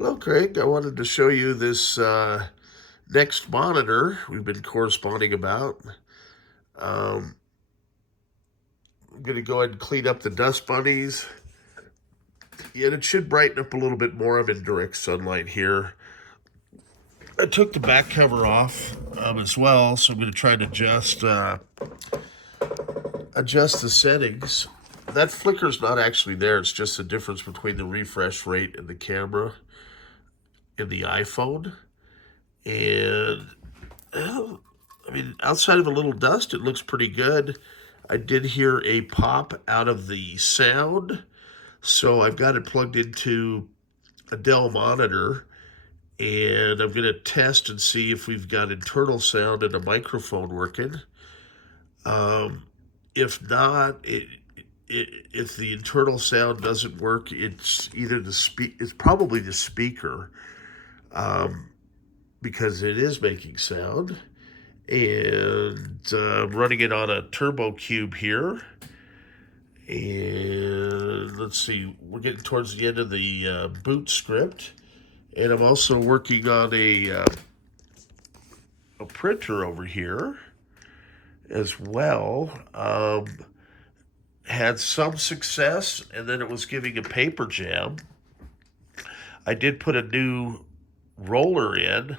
Hello, Craig. I wanted to show you this NeXT monitor we've been corresponding about. I'm going to go ahead and clean up the dust bunnies. And it should brighten up a little bit more. I'm in direct sunlight here. I took the back cover off as well, so I'm going to try to adjust the settings. That flicker's not actually there. It's just the difference between the refresh rate and the camera in the iPhone. And I mean, outside of a little dust, it looks pretty good. I did hear a pop out of the sound, so I've got it plugged into a Dell monitor, and I'm going to test and see if we've got internal sound and a microphone working. If not, if the internal sound doesn't work, it's either it's probably the speaker, because it is making sound. And running it on a turbo cube here. And let's see, we're getting towards the end of the boot script. And I'm also working on a printer over here as well. Had some success, and then it was giving a paper jam. I did put a new roller in,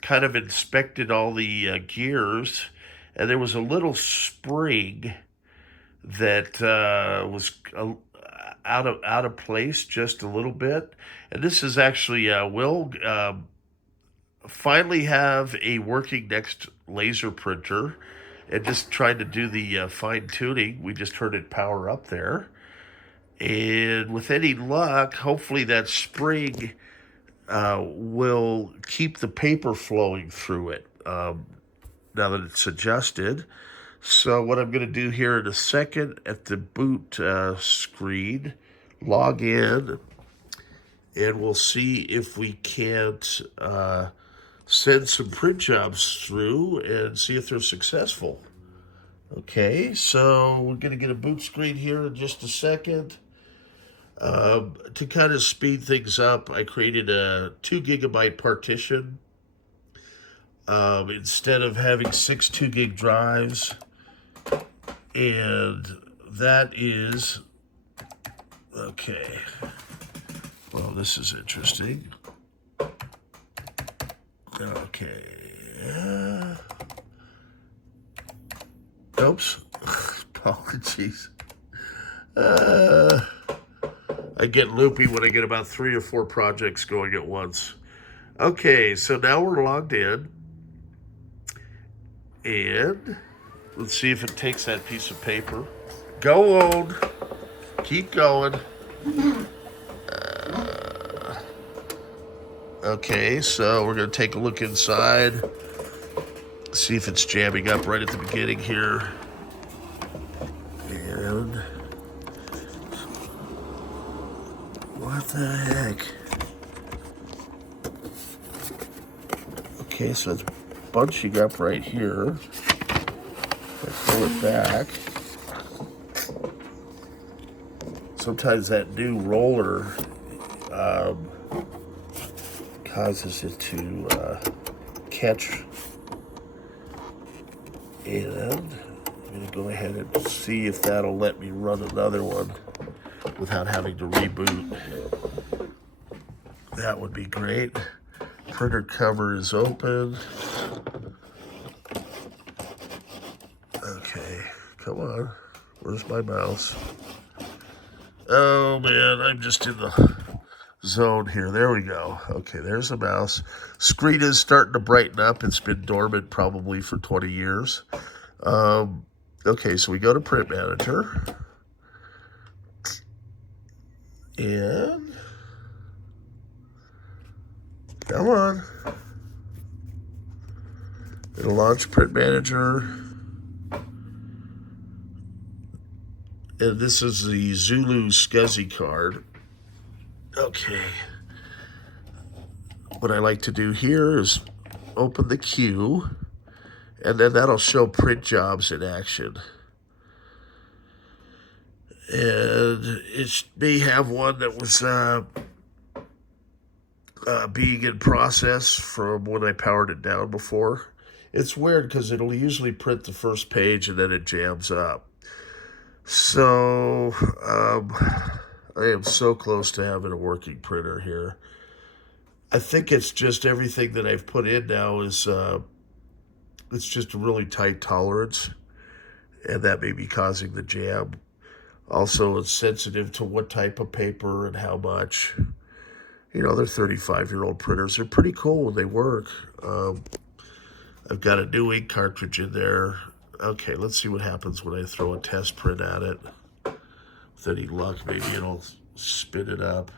kind of inspected all the gears, and there was a little spring that was out of place just a little bit. And this is actually will finally have a working NeXT laser printer, and just trying to do the fine tuning. We just heard it power up there, and with any luck, hopefully that spring will keep the paper flowing through it now that it's adjusted. So what I'm going to do here in a second at the boot screen, log in, and we'll see if we can't send some print jobs through and see if they're successful. Okay, so we're going to get a boot screen here in just a second. To kind of speed things up, I created a 2 gigabyte partition. Instead of having 6 2 gig drives, and that is, okay, well, this is interesting. Okay, oops, apologies. I get loopy when I get about 3 or 4 projects going at once. Okay, so now we're logged in, and let's see if it takes that piece of paper. Go on, keep going. Okay, so we're going to take a look inside, see if it's jamming up right at the beginning here. And what the heck? Okay, so it's bunching up right here. If I pull it back, sometimes that new roller causes it to catch. And I'm going to go ahead and see if that'll let me run another one without having to reboot. That would be great. Printer cover is open. Okay, come on. Where's my mouse? Oh man, I'm just in the zone here. There we go. Okay, there's the mouse. Screen is starting to brighten up. It's been dormant probably for 20 years. Okay, so we go to Print Manager. And come on. It'll launch Print Manager. And this is the Zulu SCSI card. Okay. What I like to do here is open the queue, and then that'll show print jobs in action. And it may have one that was being in process from when I powered it down before. It's weird because it'll usually print the first page and then it jams up. So I am so close to having a working printer here. I think it's just everything that I've put in now is it's just a really tight tolerance, and that may be causing the jam. Also, it's sensitive to what type of paper and how much. You know, they're 35-year-old printers. They're pretty cool when they work. I've got a new ink cartridge in there. Okay, let's see what happens when I throw a test print at it. With any luck, maybe it'll spin it up.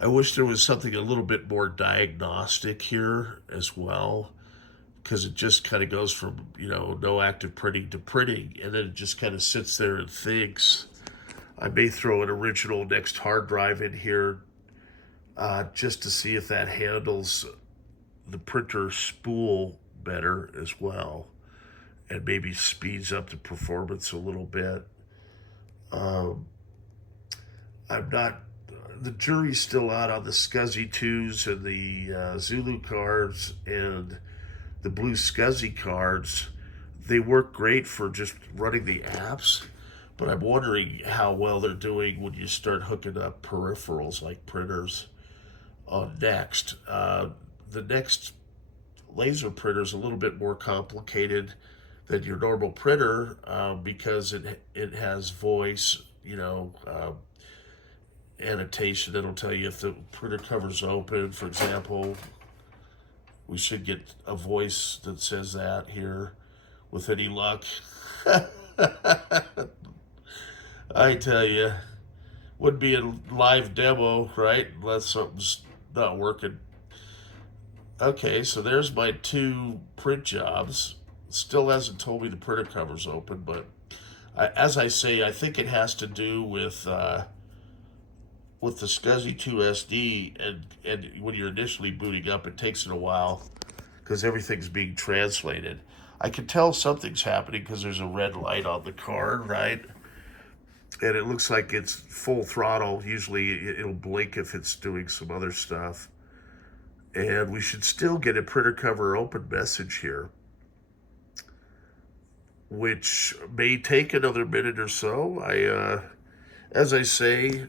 I wish there was something a little bit more diagnostic here as well, because it just kind of goes from, you know, no active printing to printing, and then it just kind of sits there and thinks. I may throw an original NeXT hard drive in here just to see if that handles the printer spool better as well, and maybe speeds up the performance a little bit. I'm not, the jury's still out on the SCSI 2s and the Zulu cards and the blue SCSI cards. They work great for just running the apps, but I'm wondering how well they're doing when you start hooking up peripherals like printers on NeXT. The NeXT laser printer is a little bit more complicated than your normal printer because it has voice, you know, annotation that'll tell you if the printer cover's open. For example, we should get a voice that says that here with any luck. I tell you, would be a live demo, right? Unless something's not working. Okay, so there's my 2 print jobs. Still hasn't told me the printer cover's open, but as I say, I think it has to do with the SCSI 2 SD, and when you're initially booting up, it takes it a while because everything's being translated. I can tell something's happening because there's a red light on the card, right? And it looks like it's full throttle. Usually it'll blink if it's doing some other stuff. And we should still get a printer cover open message here, which may take another minute or so. As I say,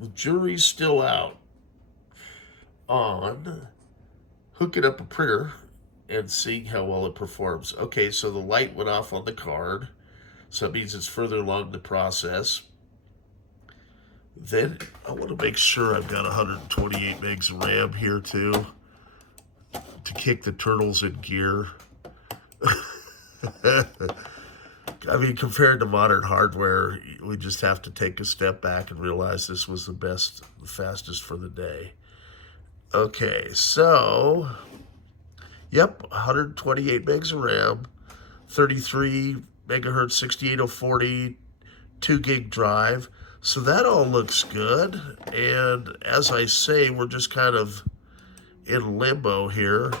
the jury's still out on hooking up a printer and seeing how well it performs. Okay, so the light went off on the card, so that means it's further along the process. Then I want to make sure I've got 128 megs of RAM here too to kick the turtles in gear. I mean, compared to modern hardware, we just have to take a step back and realize this was the best, the fastest for the day. Okay, so, yep, 128 megs of RAM, 33 megahertz 68040, 2 gig drive. So that all looks good. And as I say, we're just kind of in limbo here.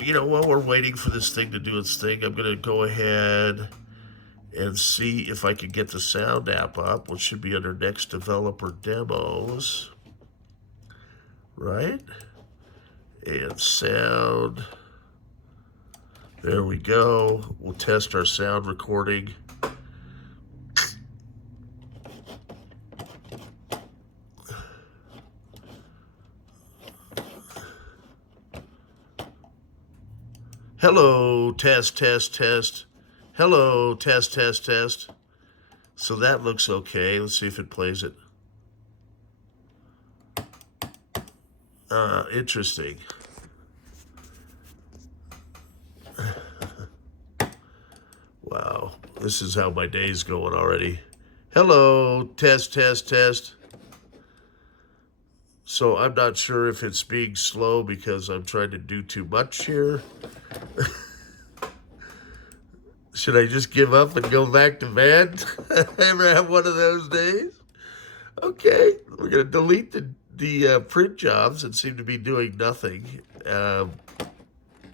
You know, while we're waiting for this thing to do its thing, I'm going to go ahead and see if I can get the sound app up, which should be under NeXT Developer Demos, right? And sound. There we go. We'll test our sound recording. Hello, test, test, test. Hello, test, test, test. So that looks okay. Let's see if it plays it. Interesting. Wow, this is how my day's going already. Hello, test, test, test. So I'm not sure if it's being slow because I'm trying to do too much here. Should I just give up and go back to bed? Ever have one of those days? Okay, we're going to delete the print jobs that seem to be doing nothing.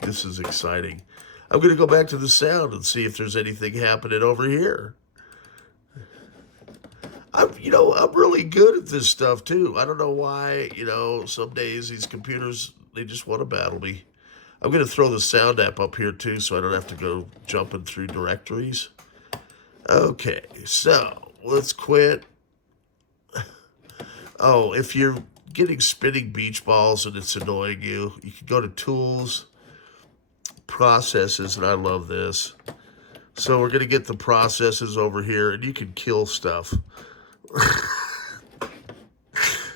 This is exciting. I'm going to go back to the sound and see if there's anything happening over here. I'm really good at this stuff too. I don't know why, some days these computers, they just want to battle me. I'm going to throw the sound app up here too so I don't have to go jumping through directories. Okay, so let's quit. Oh, if you're getting spinning beach balls and it's annoying you, you can go to Tools, Processes, and I love this. So we're going to get the processes over here, and you can kill stuff.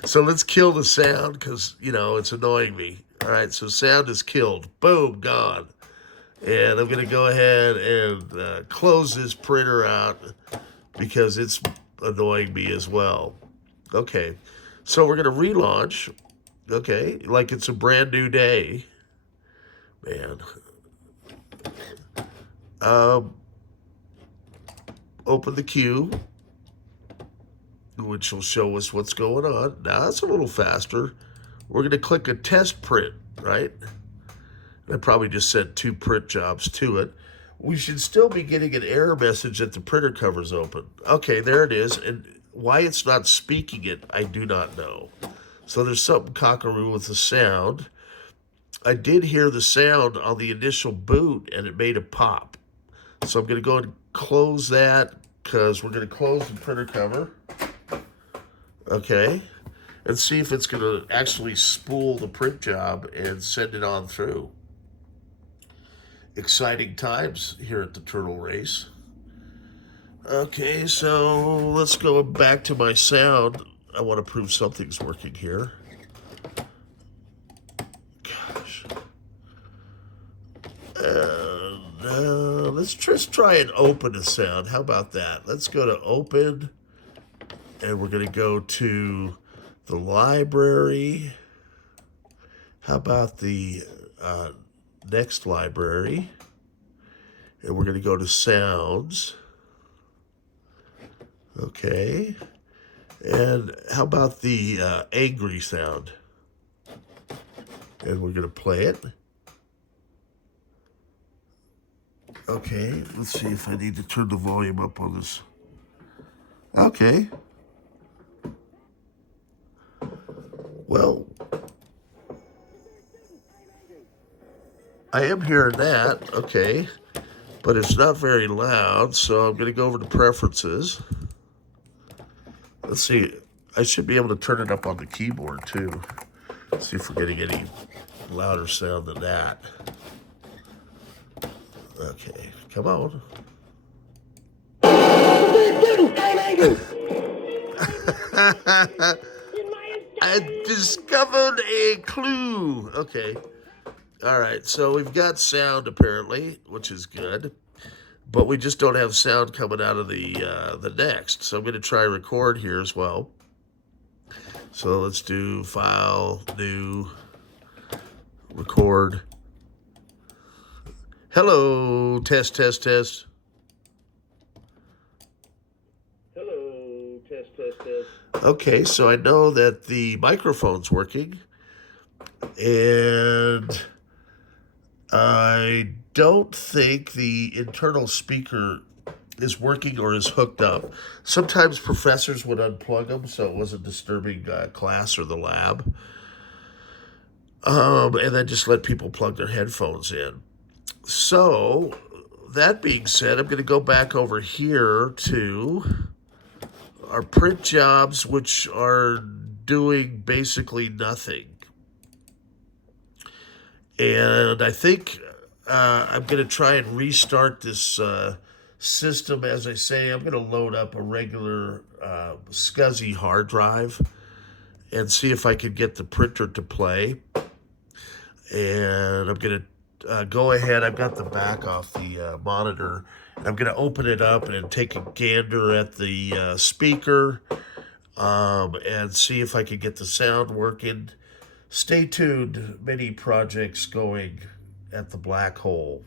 So let's kill the sound because, it's annoying me. All right, so sound is killed. Boom, gone. And I'm going to go ahead and close this printer out because it's annoying me as well. Okay, so we're going to relaunch. Okay, like it's a brand new day. Man. Open the queue, which will show us what's going on. Now that's a little faster. We're going to click a test print, right? I probably just sent 2 print jobs to it. We should still be getting an error message that the printer cover's open. Okay, there it is. And why it's not speaking it, I do not know. So there's something cockaroo with the sound. I did hear the sound on the initial boot, and it made a pop. So I'm going to go and close that because we're going to close the printer cover. Okay. And see if it's going to actually spool the print job and send it on through. Exciting times here at the Turtle Race. Okay, so let's go back to my sound. I want to prove something's working here. Gosh. Let's just try and open a sound. How about that? Let's go to open, and we're going to go to the library. How about the NeXT library? And we're going to go to sounds. Okay. And how about the angry sound? And we're going to play it. Okay, let's see if I need to turn the volume up on this. Okay. Well, I am hearing that, okay, but it's not very loud, so I'm going to go over to preferences. Let's see, I should be able to turn it up on the keyboard too. Let's see if we're getting any louder sound than that. Okay, come on. I discovered a clue. Okay. All right, so we've got sound apparently, which is good, but we just don't have sound coming out of the NeXT. So I'm going to try record here as well. So let's do file, new, record. Hello, test, test, test. Hello, test, test, test. Okay, so I know that the microphone's working, and I don't think the internal speaker is working or is hooked up. Sometimes professors would unplug them so it wasn't disturbing class or the lab, and then just let people plug their headphones in. So, that being said, I'm going to go back over here to our print jobs, which are doing basically nothing. And I think I'm going to try and restart this system. As I say, I'm going to load up a regular SCSI hard drive and see if I can get the printer to play. And I'm going to go ahead. I've got the back off the monitor. And I'm going to open it up and take a gander at the speaker and see if I can get the sound working. Stay tuned. Many projects going at the black hole.